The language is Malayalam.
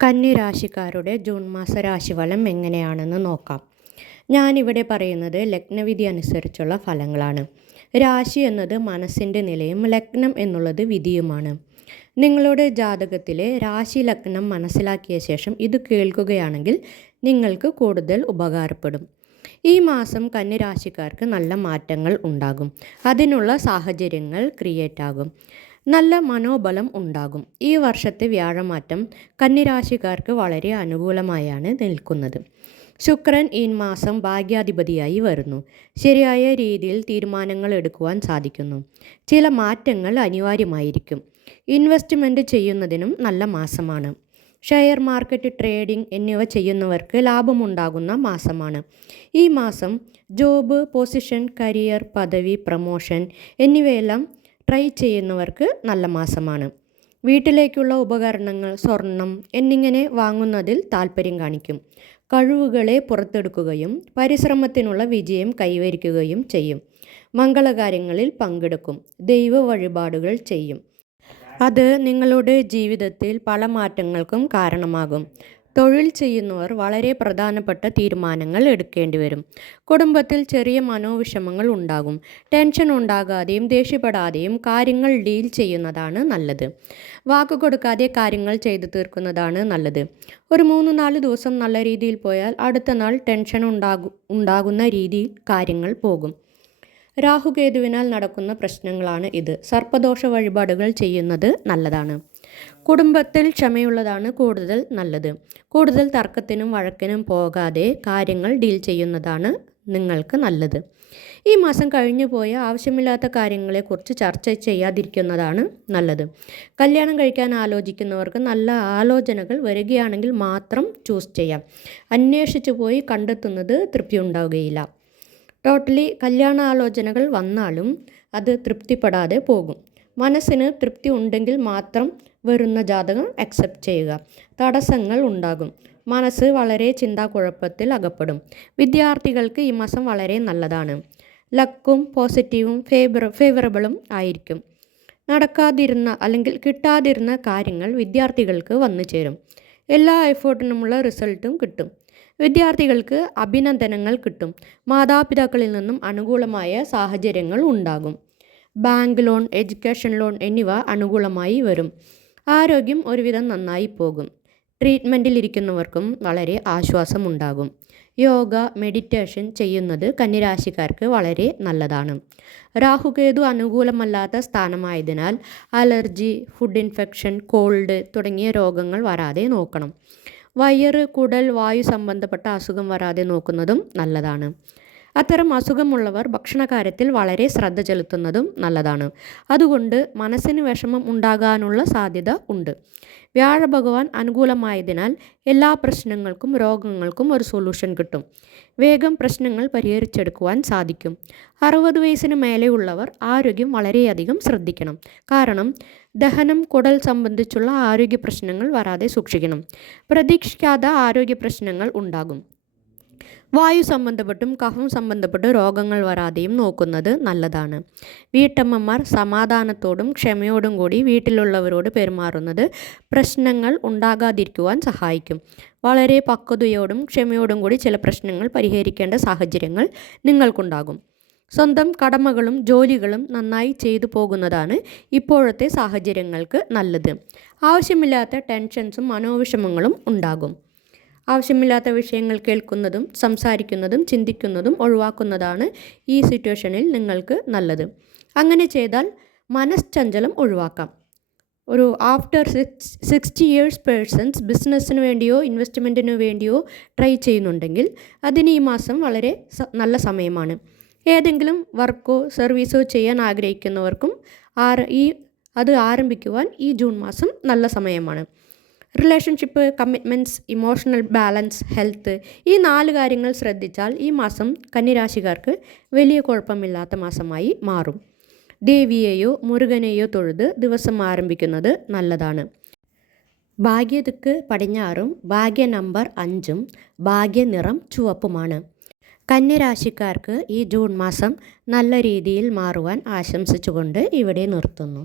കന്നി രാശിക്കാരുടെ ജൂൺ മാസ രാശിഫലം എങ്ങനെയാണെന്ന് നോക്കാം. ഞാനിവിടെ പറയുന്നത് ലഗ്നവിധി അനുസരിച്ചുള്ള ഫലങ്ങളാണ്. രാശി എന്നത് മനസ്സിൻ്റെ നിലയും ലഗ്നം എന്നുള്ളത് വിധിയുമാണ്. നിങ്ങളുടെ ജാതകത്തിലെ രാശി ലഗ്നം മനസ്സിലാക്കിയ ശേഷം ഇത് കേൾക്കുകയാണെങ്കിൽ നിങ്ങൾക്ക് കൂടുതൽ ഉപകാരപ്പെടും. ഈ മാസം കന്നി രാശിക്കാർക്ക് നല്ല മാറ്റങ്ങൾ ഉണ്ടാകും. അതിനുള്ള സാഹചര്യങ്ങൾ ക്രിയേറ്റ് ആകും. നല്ല മനോബലം ഉണ്ടാകും. ഈ വർഷത്തെ വ്യാഴമാറ്റം കന്നിരാശിക്കാർക്ക് വളരെ അനുകൂലമായാണ് നിൽക്കുന്നത്. ശുക്രൻ ഈ മാസം ഭാഗ്യാധിപതിയായി വരുന്നു. ശരിയായ രീതിയിൽ തീരുമാനങ്ങൾ എടുക്കുവാൻ സാധിക്കുന്നു. ചില മാറ്റങ്ങൾ അനിവാര്യമായിരിക്കും. ഇൻവെസ്റ്റ്മെൻറ്റ് ചെയ്യുന്നതിനും നല്ല മാസമാണ്. ഷെയർ മാർക്കറ്റ്, ട്രേഡിംഗ് എന്നിവ ചെയ്യുന്നവർക്ക് ലാഭമുണ്ടാകുന്ന മാസമാണ്. ഈ മാസം ജോബ്, പൊസിഷൻ, കരിയർ, പദവി, പ്രമോഷൻ എന്നിവയെല്ലാം ട്രൈ ചെയ്യുന്നവർക്ക് നല്ല മാസമാണ്. വീട്ടിലേക്കുള്ള ഉപകരണങ്ങൾ, സ്വർണം എന്നിങ്ങനെ വാങ്ങുന്നതിൽ താൽപ്പര്യം കാണിക്കും. കഴിവുകളെ പുറത്തെടുക്കുകയും പരിശ്രമത്തിനുള്ള വിജയം കൈവരിക്കുകയും ചെയ്യും. മംഗളകാര്യങ്ങളിൽ പങ്കെടുക്കും. ദൈവ വഴിപാടുകൾ ചെയ്യും. അത് നിങ്ങളുടെ ജീവിതത്തിൽ പല മാറ്റങ്ങൾക്കും കാരണമാകും. തൊഴിൽ ചെയ്യുന്നവർ വളരെ പ്രധാനപ്പെട്ട തീരുമാനങ്ങൾ എടുക്കേണ്ടി വരും. കുടുംബത്തിൽ ചെറിയ മനോവിഷമങ്ങൾ ഉണ്ടാകും. ടെൻഷൻ ഉണ്ടാകാതെയും ദേഷ്യപ്പെടാതെയും കാര്യങ്ങൾ ഡീൽ ചെയ്യുന്നതാണ് നല്ലത്. വാക്ക് കൊടുക്കാതെ കാര്യങ്ങൾ ചെയ്തു തീർക്കുന്നതാണ് നല്ലത്. ഒരു 3-4 ദിവസം നല്ല രീതിയിൽ പോയാൽ അടുത്ത നാൾ ടെൻഷൻ ഉണ്ടാകുന്ന രീതിയിൽ കാര്യങ്ങൾ പോകും. രാഹുകേതുവിനാൽ നടക്കുന്ന പ്രശ്നങ്ങളാണ് ഇത്. സർപ്പദോഷ വഴിപാടുകൾ ചെയ്യുന്നത് നല്ലതാണ്. കുടുംബത്തിൽ ക്ഷമയുള്ളതാണ് കൂടുതൽ നല്ലത്. കൂടുതൽ തർക്കത്തിനും വഴക്കിനും പോകാതെ കാര്യങ്ങൾ ഡീൽ ചെയ്യുന്നതാണ് നിങ്ങൾക്ക് നല്ലത്. ഈ മാസം കഴിഞ്ഞു പോയ ആവശ്യമില്ലാത്ത കാര്യങ്ങളെക്കുറിച്ച് ചർച്ച ചെയ്യാതിരിക്കുന്നതാണ് നല്ലത്. കല്യാണം കഴിക്കാൻ ആലോചിക്കുന്നവർക്ക് നല്ല ആലോചനകൾ വരികയാണെങ്കിൽ മാത്രം ചൂസ് ചെയ്യാം. അന്വേഷിച്ചു പോയി കണ്ടെത്തുന്നത് തൃപ്തി ഉണ്ടാവുകയില്ല. ടോട്ടലി കല്യാണ ആലോചനകൾ വന്നാലും അത് തൃപ്തിപ്പെടാതെ പോകും. മനസ്സിന് തൃപ്തി ഉണ്ടെങ്കിൽ മാത്രം വരുന്ന ജാതകം അക്സെപ്റ്റ് ചെയ്യുക. തടസ്സങ്ങൾ ഉണ്ടാകും. മനസ്സ് വളരെ ചിന്താക്കുഴപ്പത്തിൽ അകപ്പെടും. വിദ്യാർത്ഥികൾക്ക് ഈ മാസം വളരെ നല്ലതാണ്. ലക്കും പോസിറ്റീവും ഫേവറബിളും ആയിരിക്കും. നടക്കാതിരുന്ന അല്ലെങ്കിൽ കിട്ടാതിരുന്ന കാര്യങ്ങൾ വിദ്യാർത്ഥികൾക്ക് വന്നു ചേരും. എല്ലാ എഫേർട്ടിനുമുള്ള റിസൾട്ടും കിട്ടും. വിദ്യാർത്ഥികൾക്ക് അഭിനന്ദനങ്ങൾ കിട്ടും. മാതാപിതാക്കളിൽ നിന്നും അനുകൂലമായ സാഹചര്യങ്ങൾ ഉണ്ടാകും. ബാങ്ക് ലോൺ, എഡ്യൂക്കേഷൻ ലോൺ എന്നിവ അനുകൂലമായി വരും. ആരോഗ്യം ഒരുവിധം നന്നായി പോകും. ട്രീറ്റ്മെൻറ്റിലിരിക്കുന്നവർക്കും വളരെ ആശ്വാസമുണ്ടാകും. യോഗ, മെഡിറ്റേഷൻ ചെയ്യുന്നത് കന്നിരാശിക്കാർക്ക് വളരെ നല്ലതാണ്. രാഹുകേതു അനുകൂലമല്ലാത്ത സ്ഥാനമായതിനാൽ അലർജി, ഫുഡ് ഇൻഫെക്ഷൻ, കോൾഡ് തുടങ്ങിയ രോഗങ്ങൾ വരാതെ നോക്കണം. വയറ്, കുടൽ, വായു സംബന്ധപ്പെട്ട അസുഖം വരാതെ നോക്കുന്നതും നല്ലതാണ്. അത്തരം അസുഖമുള്ളവർ ഭക്ഷണകാര്യത്തിൽ വളരെ ശ്രദ്ധ ചെലുത്തുന്നതും നല്ലതാണ്. അതുകൊണ്ട് മനസ്സിന് വിഷമം ഉണ്ടാകാനുള്ള സാധ്യത ഉണ്ട്. വ്യാഴഭഗവാൻ അനുകൂലമായതിനാൽ എല്ലാ പ്രശ്നങ്ങൾക്കും രോഗങ്ങൾക്കും ഒരു സൊല്യൂഷൻ കിട്ടും. വേഗം പ്രശ്നങ്ങൾ പരിഹരിച്ചെടുക്കുവാൻ സാധിക്കും. 60 വയസ്സിന് മേലെയുള്ളവർ ആരോഗ്യം വളരെയധികം ശ്രദ്ധിക്കണം. കാരണം ദഹനം, കുടൽ സംബന്ധിച്ചുള്ള ആരോഗ്യ പ്രശ്നങ്ങൾ വരാതെ സൂക്ഷിക്കണം. പ്രതീക്ഷിക്കാത്ത ആരോഗ്യ പ്രശ്നങ്ങൾ ഉണ്ടാകും. വായു സംബന്ധപ്പെട്ടും കഫം സംബന്ധപ്പെട്ട് രോഗങ്ങൾ വരാതെയും നോക്കുന്നത് നല്ലതാണ്. വീട്ടമ്മമാർ സമാധാനത്തോടും ക്ഷമയോടും കൂടി വീട്ടിലുള്ളവരോട് പെരുമാറുന്നത് പ്രശ്നങ്ങൾ ഉണ്ടാകാതിരിക്കുവാൻ സഹായിക്കും. വളരെ പക്വതയോടും ക്ഷമയോടും കൂടി ചില പ്രശ്നങ്ങൾ പരിഹരിക്കേണ്ട സാഹചര്യങ്ങൾ നിങ്ങൾക്കുണ്ടാകും. സ്വന്തം കടമകളും ജോലികളും നന്നായി ചെയ്തു പോകുന്നതാണ് ഇപ്പോഴത്തെ സാഹചര്യങ്ങൾക്ക് നല്ലത്. ആവശ്യമില്ലാത്ത ടെൻഷൻസും മനോവിഷമങ്ങളും ഉണ്ടാകും. ആവശ്യമില്ലാത്ത വിഷയങ്ങൾ കേൾക്കുന്നതും സംസാരിക്കുന്നതും ചിന്തിക്കുന്നതും ഒഴിവാക്കുന്നതാണ് ഈ സിറ്റുവേഷനിൽ നിങ്ങൾക്ക് നല്ലത്. അങ്ങനെ ചെയ്താൽ മനഃചഞ്ചലം ഒഴിവാക്കാം. ഒരു ആഫ്റ്റർ 60 ഇയേഴ്സ് പേഴ്സൺസ് ബിസിനസ്സിന് വേണ്ടിയോ ഇൻവെസ്റ്റ്മെൻറ്റിന് വേണ്ടിയോ ട്രൈ ചെയ്യുന്നുണ്ടെങ്കിൽ അതിന് ഈ മാസം വളരെ നല്ല സമയമാണ്. ഏതെങ്കിലും വർക്കോ സർവീസോ ചെയ്യാൻ ആഗ്രഹിക്കുന്നവർക്കും അത് ആരംഭിക്കുവാൻ ഈ ജൂൺ മാസം നല്ല സമയമാണ്. Relationship, commitments, emotional balance, health ഈ 4 കാര്യങ്ങൾ ശ്രദ്ധിച്ചാൽ ഈ മാസം കന്നിരാശിക്കാർക്ക് വലിയ കുഴപ്പമില്ലാത്ത മാസമായി മാറും. ദേവിയെയോ മുരുകനെയോ തൊഴുത് ദിവസം ആരംഭിക്കുന്നത് നല്ലതാണ്. ഭാഗ്യദിക്ക് പടിഞ്ഞാറും ഭാഗ്യ നമ്പർ 5ഉം ഭാഗ്യനിറം ചുവപ്പുമാണ്. കന്നിരാശിക്കാർക്ക് ഈ ജൂൺ മാസം നല്ല രീതിയിൽ മാറുവാൻ ആശംസിച്ചുകൊണ്ട് ഇവിടെ നിർത്തുന്നു.